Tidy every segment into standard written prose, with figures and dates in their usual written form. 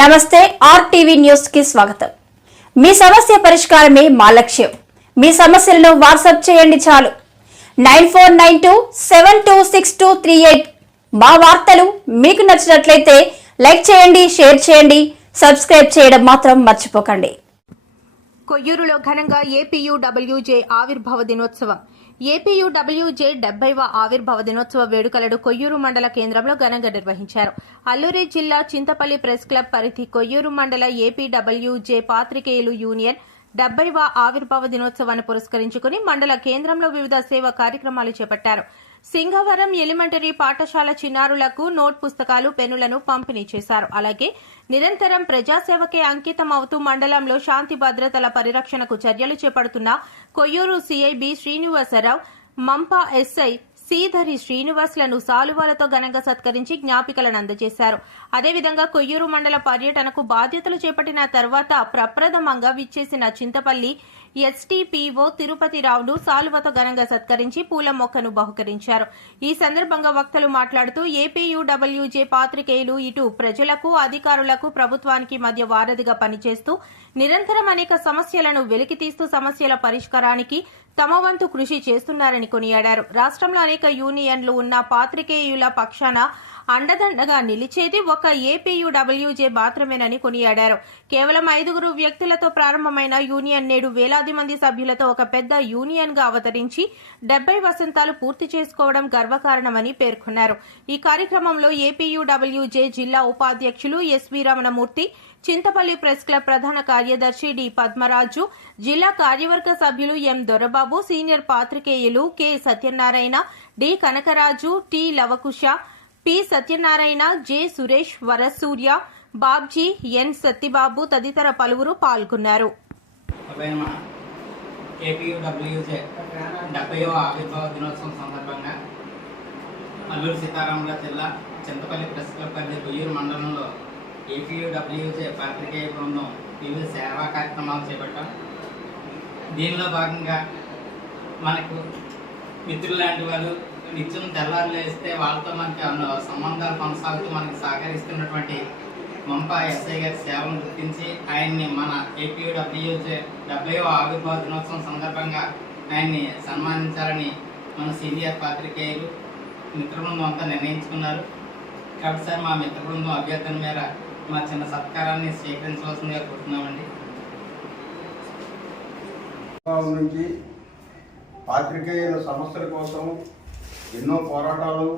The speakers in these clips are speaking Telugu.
నమస్తే ఆర్టీవీ న్యూస్ కి స్వాగతం. మీ సమస్య పరిష్కారమే మా లక్ష్యం. మీ సమస్యలను వాట్సాప్ చేయండి చాలు. 9492726238. మా వార్తలు మీకు నచ్చినట్లయితే లైక్ చేయండి, షేర్ చేయండి, సబ్స్క్రైబ్ చేయడం మాత్రం మర్చిపోకండి. కొయ్యూరులో ఘనంగా ఏపీయూడబ్ల్యూజే ఆవిర్భావ దినోత్సవం. ఏపీయూడబ్ల్యూజే 70వ ఆవిర్భావ దినోత్సవ వేడుకలను కొయ్యూరు మండల కేంద్రంలో ఘనంగా నిర్వహించారు. అల్లూరి జిల్లా చింతపల్లి ప్రెస్ క్లబ్ పరిధి కొయ్యూరు మండల ఏపీడబ్ల్యూజే పాత్రికేయులు యూనియన్ 70వ ఆవిర్భావ దినోత్సవాన్ని పురస్కరించుకుని మండల కేంద్రంలో వివిధ సేవా కార్యక్రమాలు చేపట్టారు. సింగవరం ఎలిమెంటరీ పాఠశాల చిన్నారులకు నోట్ పుస్తకాలు, పెన్నులను పంపిణీ చేశారు. అలాగే నిరంతరం ప్రజాసేవకే అంకితం అవుతూ మండలంలో శాంతి భద్రతల పరిరక్షణకు చర్యలు చేపడుతున్న Koyyuru CI B Srinivasarao, Mampa SI Sridhari శ్రీనివాసులను సాలువాలతో ఘనంగా సత్కరించి జ్ఞాపికలను అందజేశారు. అదేవిధంగా కొయ్యూరు మండల పర్యటనకు బాధ్యతలు చేపట్టిన తర్వాత ప్రప్రథమంగా విచ్చేసిన చింతపల్లి ఎస్టీపీఓ తిరుపతిరావును సాలువతో ఘనంగా సత్కరించి పూల మొక్కను బహుకరించారు. ఈ సందర్భంగా వక్తలు మాట్లాడుతూ ఏపీయూడబ్ల్యూజే పాత్రికేయులు ఇటు ప్రజలకు, అధికారులకు, ప్రభుత్వానికి మధ్య వారధిగా పనిచేస్తూ నిరంతరం అనేక సమస్యలను వెలికితీస్తూ సమస్యల పరిష్కారానికి తమ వంతు కృషి చేస్తున్నారని కొనియాడారు. రాష్ట్రంలో అనేక యూనియన్లు ఉన్న పాత్రికేయుల పక్షాన అండదండగా నిలిచేది ఒక ఏపీయూడబ్ల్యూజే మాత్రమేనని కొనియాడారు. కేవలం 5 వ్యక్తులతో ప్రారంభమైన యూనియన్ నేడు వేలాది మంది సభ్యులతో ఒక పెద్ద యూనియన్ గా అవతరించి 70 వసంతాలు పూర్తి చేసుకోవడం గర్వకారణమని పేర్కొన్నారు. ఈ కార్యక్రమంలో ఏపీయూడబ్ల్యూజే జిల్లా ఉపాధ్యక్షులు SV Ramanamurthy, Chintapalli press club ప్రధాన కార్యదర్శి డి పద్మరాజు, జిల్లా కార్యవర్గ సభ్యులు ఎం దొరబాబు, సీనియర్ పాత్రికేయులు K Satyanarayana, D Kanakaraju, T Lavakusa, P Satyanarayana, J Suresh, Varasurya, Babji, N Sattibabu తదితర పలువురు పాల్గొన్నారు. ఏపీయూడబ్ల్యూజే 70వ ఆవిర్భావ దినోత్సవం సందర్భంగా అల్లూరి సీతారామరాజు జిల్లా చింతపల్లి ప్రెస్ క్లబ్ పరిధి కొయ్యూరు మండలంలో ఏపీయూడబ్ల్యూజే పాత్రికేయ బృందం వివిధ సేవా కార్యక్రమాలు చేపట్టాం. దీనిలో భాగంగా మనకు మిత్రులు లాంటి వాళ్ళు నిత్యం తెల్లారులు వేస్తే వాళ్ళతో మనకి సంబంధాలు కొనసాగుతూ మనకి సహకరిస్తున్నటువంటి మంపా ఎస్ఐ గారి సేవలను గుర్తించి ఆయన్ని మన ఏపీయూడబ్ల్యూజే 70వ ఆవిర్భావ దినోత్సవం సందర్భంగా ఆయన్ని సన్మానించాలని మన సీనియర్ పాత్రికేయులు మిత్రబృందం అంతా నిర్ణయించుకున్నారు. కాబట్టి సార్ మా మిత్రబృందం అభ్యర్థన మేర మా చిన్న సత్కారాన్ని స్వీకరించవలసిందిగా కోరుతున్నామండి. నుంచి పాత్రికేయుల సమస్యల కోసం ఎన్నో పోరాటాలు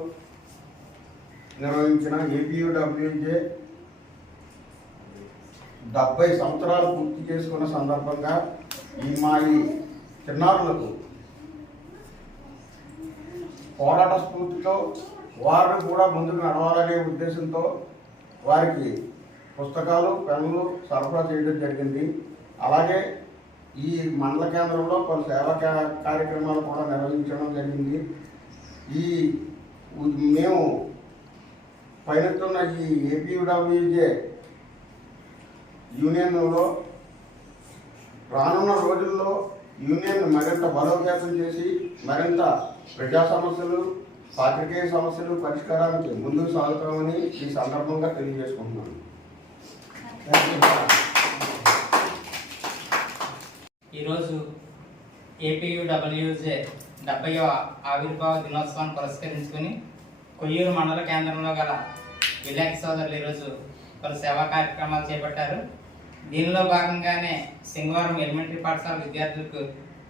నిర్వహించిన ఏపీయూడబ్ల్యూజే 70 సంవత్సరాలు పూర్తి చేసుకున్న సందర్భంగా ఈ చిన్నారులకు పోరాట స్ఫూర్తితో వారిని కూడా ముందుకు నడవాలనే ఉద్దేశంతో వారికి పుస్తకాలు, పెన్నులు సరఫరా చేయడం జరిగింది. అలాగే ఈ మండల కేంద్రంలో పలు సేవా కార్యక్రమాలు కూడా నిర్వహించడం జరిగింది. మేము పైనెత్తున్న ఈ ఏపీయూడబ్ల్యూజే యూనియన్లో రానున్న రోజుల్లో యూనియన్ మరింత బలోపేతం చేసి మరింత ప్రజా సమస్యలు, పాత్రికేయ సమస్యలు పరిష్కారానికి ముందుకు సాగుతామని ఈ సందర్భంగా తెలియజేసుకుంటున్నాను. ఈరోజు ఏపీయూడబ్ల్యూజే 70వ ఆవిర్భావ దినోత్సవాన్ని పురస్కరించుకుని కొయ్యూరు మండల కేంద్రంలో గల విలేక సోదరులు ఈరోజు పలు సేవా కార్యక్రమాలు చేపట్టారు. దీనిలో భాగంగానే సింగవరం ఎలిమెంటరీ పాఠశాల విద్యార్థులకు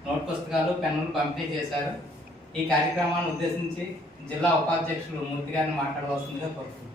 నోట్ పుస్తకాలు, పెన్నులు పంపిణీ చేశారు. ఈ కార్యక్రమాన్ని ఉద్దేశించి జిల్లా ఉపాధ్యక్షులు మూర్తి గారిని మాట్లాడవలసిందిగా కోరుతున్నాను.